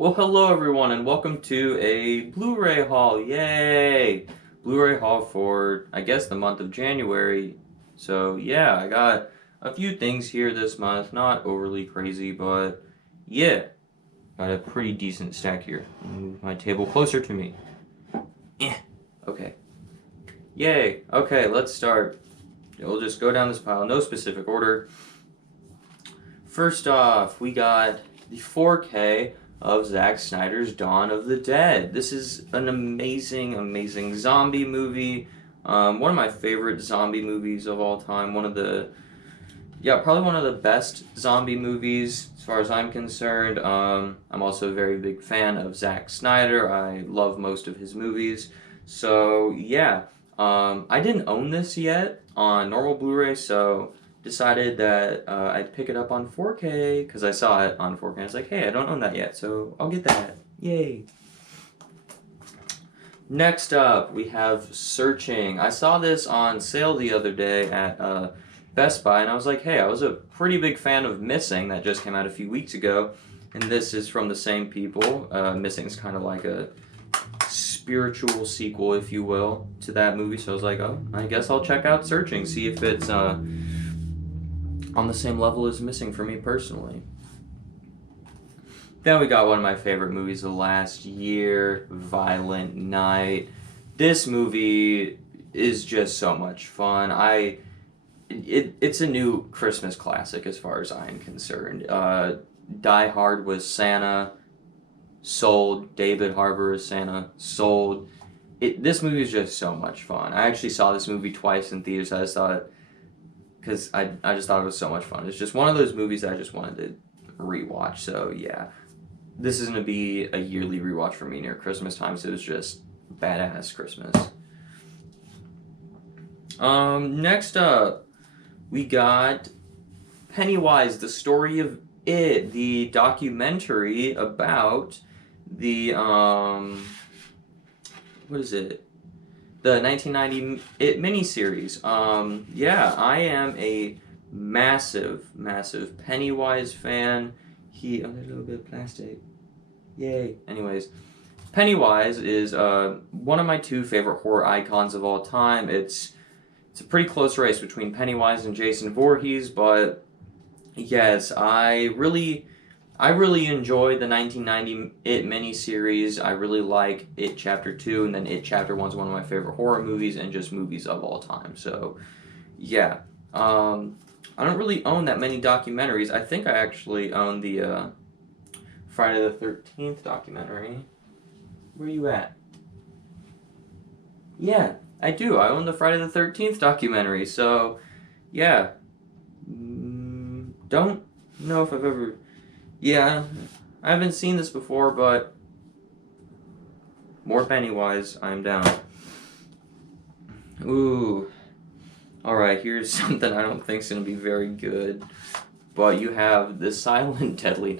Well, hello everyone, and welcome to a Blu-ray haul. Yay! Blu-ray haul for, I guess, the month of January. So, yeah, I got a few things here this month. Not overly crazy, but yeah, got a pretty decent stack here. Move my table closer to me. Okay. Yay! Okay, let's start. We'll just go down this pile, no specific order. First off, we got the 4K of Zack Snyder's Dawn of the Dead. This is an amazing, amazing zombie movie. One of my favorite zombie movies of all time. Probably one of the best zombie movies as far as I'm concerned. I'm also a very big fan of Zack Snyder. I love most of his movies. So, yeah. I didn't own this yet on normal Blu-ray, so decided that I'd pick it up on 4K because I saw it on 4K. I was like, hey, I don't own that yet, so I'll get that. Yay. Next up, we have Searching. I saw this on sale the other day at Best Buy, and I was like, hey, I was a pretty big fan of Missing that just came out a few weeks ago, and this is from the same people. Missing's kind of like a spiritual sequel, if you will, to that movie, so I was like, oh, I guess I'll check out Searching, see if it's on the same level as Missing for me personally. Then we got one of my favorite movies of last year, Violent Night. This movie is just so much fun. It's a new Christmas classic as far as I'm concerned. Die Hard was Santa, sold. David Harbour is Santa, sold. This movie is just so much fun. I actually saw this movie twice in theaters. I just thought because I just thought it was so much fun. It's just one of those movies that I just wanted to rewatch. So yeah, this is gonna be a yearly rewatch for me near Christmas time. So it was just badass Christmas. Next up, we got Pennywise: The Story of It, the documentary about the what is it? The 1990 It miniseries. Yeah, I am a massive, massive Pennywise fan. There's a little bit of plastic. Yay. Anyways, Pennywise is one of my two favorite horror icons of all time. It's a pretty close race between Pennywise and Jason Voorhees, but yes, I really enjoyed the 1990 It miniseries. I really like It Chapter 2, and then It Chapter 1 is one of my favorite horror movies and just movies of all time. So, yeah. I don't really own that many documentaries. I think I actually own the Friday the 13th documentary. Where are you at? Yeah, I do. I own the Friday the 13th documentary. So, yeah. Don't know if I've ever... Yeah, I haven't seen this before, but more Pennywise, I'm down. Ooh. Alright, here's something I don't think is going to be very good. But you have the Silent Night Deadly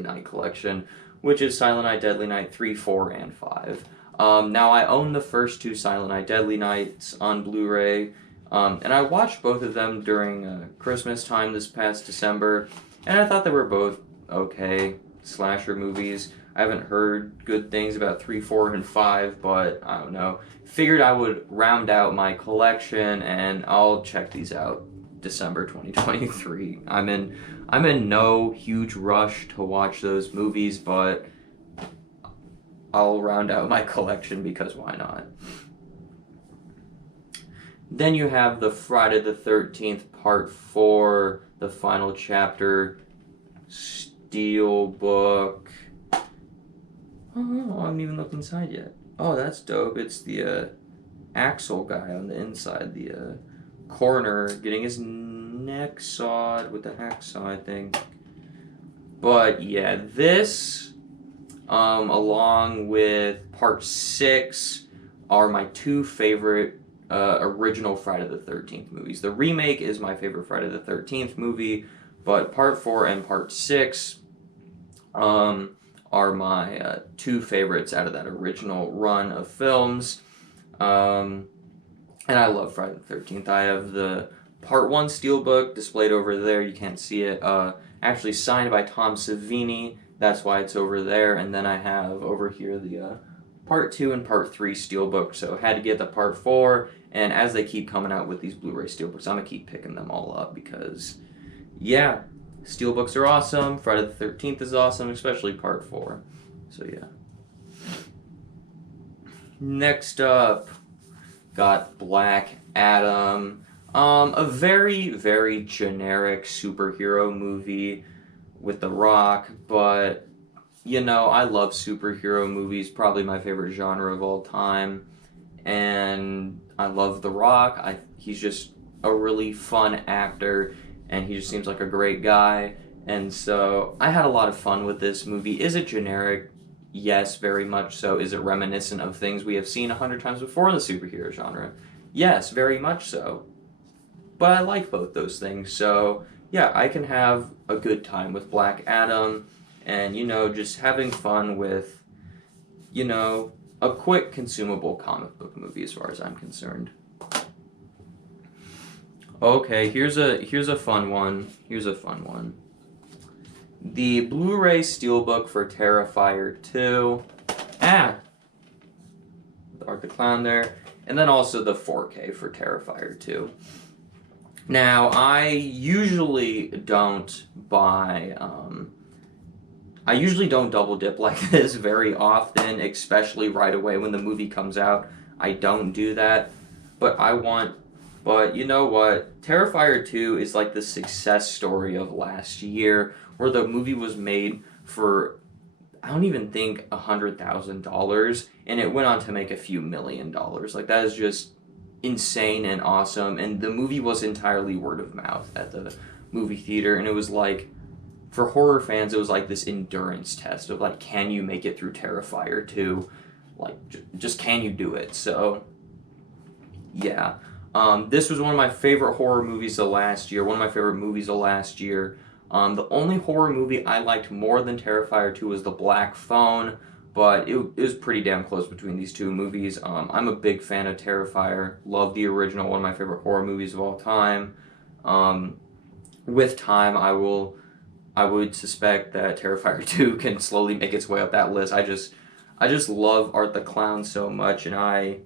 Night collection, which is Silent Night Deadly Night 3, 4, and 5. Now, I own the first two Silent Night Deadly Nights on Blu-ray, and I watched both of them during Christmas time this past December. And I thought they were both okay slasher movies. I haven't heard good things about 3, 4, and 5, but I don't know. Figured I would round out my collection, and I'll check these out December 2023. I'm in no huge rush to watch those movies, but I'll round out my collection because why not? Then you have the Friday the 13th Part 4, the final chapter, Steelbook. Oh, I haven't even looked inside yet. Oh, that's dope. It's the Axel guy on the inside, the coroner getting his neck sawed with the hacksaw, I think. But yeah, this, along with Part 6, are my two favorite original Friday the 13th movies. The remake is my favorite Friday the 13th movie, but Part 4 and Part 6 are my two favorites out of that original run of films. And I love Friday the 13th. I have the Part 1 Steelbook displayed over there. You can't see it. Actually signed by Tom Savini That's why it's over there. And then I have over here the Part 2 and Part 3 Steelbook. So had to get the Part 4. And as they keep coming out with these Blu-ray Steelbooks, I'm going to keep picking them all up because, yeah, Steelbooks are awesome. Friday the 13th is awesome, especially Part 4. So, yeah. Next up, got Black Adam. A very, very generic superhero movie with The Rock, but, you know, I love superhero movies, probably my favorite genre of all time, and I love The Rock. He's just a really fun actor, and he just seems like a great guy, and so I had a lot of fun with this movie. Is it generic? Yes, very much so. Is it reminiscent of things we have seen 100 times before in the superhero genre? Yes, very much so. But I like both those things, so yeah, I can have a good time with Black Adam and, you know, just having fun with, you know, a quick consumable comic book movie as far as I'm concerned. Okay, here's a fun one. Here's a fun one. The Blu-ray Steelbook for Terrifier 2. Art the Clown there. And then also the 4K for Terrifier 2. Now, I usually don't buy, I usually don't double dip like this very often, especially right away when the movie comes out. I don't do that, but you know what? Terrifier 2 is like the success story of last year, where the movie was made for, I don't even think $100,000, and it went on to make a few $1 million. Like, that is just insane and awesome, and the movie was entirely word of mouth at the movie theater, and it was like, for horror fans, it was like this endurance test of like, can you make it through Terrifier 2? Like, just can you do it? So, yeah. This was one of my favorite horror movies of last year, one of my favorite movies of last year. The only horror movie I liked more than Terrifier 2 was The Black Phone, but it was pretty damn close between these two movies. I'm a big fan of Terrifier. Love the original, one of my favorite horror movies of all time. With time, I would suspect that Terrifier 2 can slowly make its way up that list. I just love Art the Clown so much, and I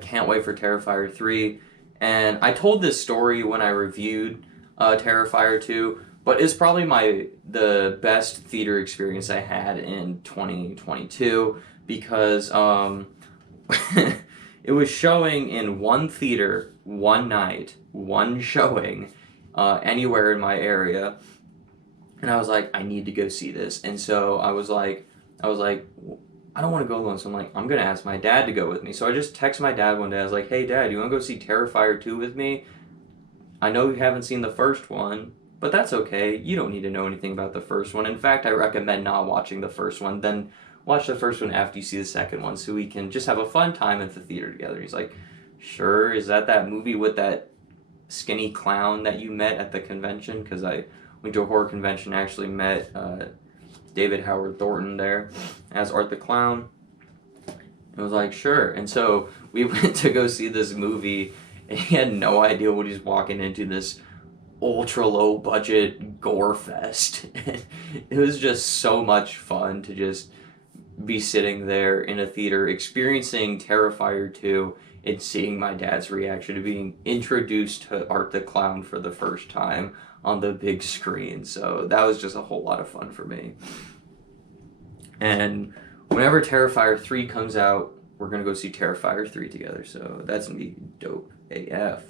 can't wait for Terrifier 3. And I told this story when I reviewed Terrifier 2, but it's probably the best theater experience I had in 2022 because it was showing in one theater, one night, one showing, anywhere in my area, and I was like, I need to go see this. And so I was like, I don't want to go alone, so I'm like, I'm gonna ask my dad to go with me. So I just texted my dad one day. I was like, hey Dad, you want to go see Terrifier 2 with me? I know you haven't seen the first one, but that's okay. You don't need to know anything about the first one. In fact, I recommend not watching the first one. Then watch the first one after you see the second one so we can just have a fun time at the theater together. He's like, sure. Is that movie with that skinny clown that you met at the convention? Because I went to a horror convention and actually met David Howard Thornton there as Art the Clown. I was like, sure. And so we went to go see this movie, and he had no idea what he's walking into, this ultra low budget gore fest. It was just so much fun to just be sitting there in a theater experiencing Terrifier 2 and seeing my dad's reaction to being introduced to Art the Clown for the first time on the big screen. So that was just a whole lot of fun for me. And whenever Terrifier 3 comes out, we're going to go see Terrifier 3 together. So that's going to be dope AF.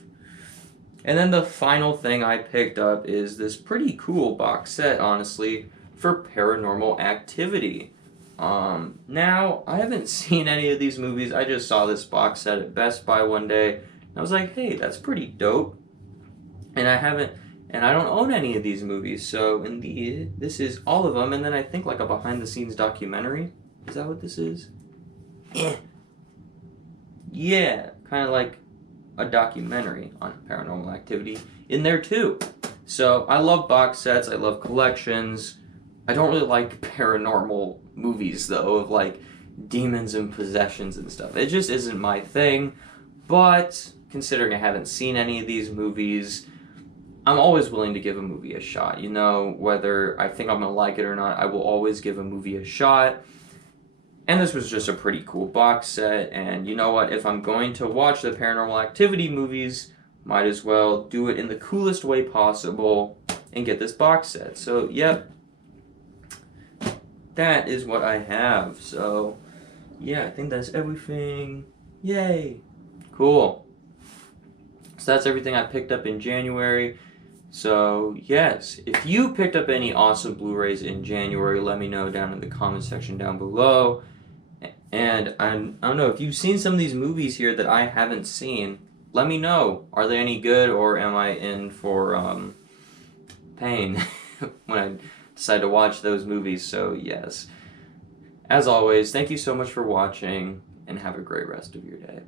And then the final thing I picked up is this pretty cool box set, honestly, for Paranormal Activity. Now, I haven't seen any of these movies. I just saw this box set at Best Buy one day. And I was like, hey, that's pretty dope. And I don't own any of these movies. So, indeed, this is all of them. And then I think like a behind-the-scenes documentary. Is that what this is? Yeah, kind of like a documentary on Paranormal Activity in there too. So I love box sets, I love collections. I don't really like paranormal movies though, of like demons and possessions and stuff. It just isn't my thing. But considering I haven't seen any of these movies, I'm always willing to give a movie a shot. You know, whether I think I'm gonna like it or not, I will always give a movie a shot. And this was just a pretty cool box set. And you know what? If I'm going to watch the Paranormal Activity movies, might as well do it in the coolest way possible and get this box set. So, yep, that is what I have. So, yeah, I think that's everything. Yay! Cool. So that's everything I picked up in January. So, yes, if you picked up any awesome Blu-rays in January, let me know down in the comment section down below. And I don't know, if you've seen some of these movies here that I haven't seen, let me know. Are they any good, or am I in for pain when I decide to watch those movies? So, yes. As always, thank you so much for watching, and have a great rest of your day.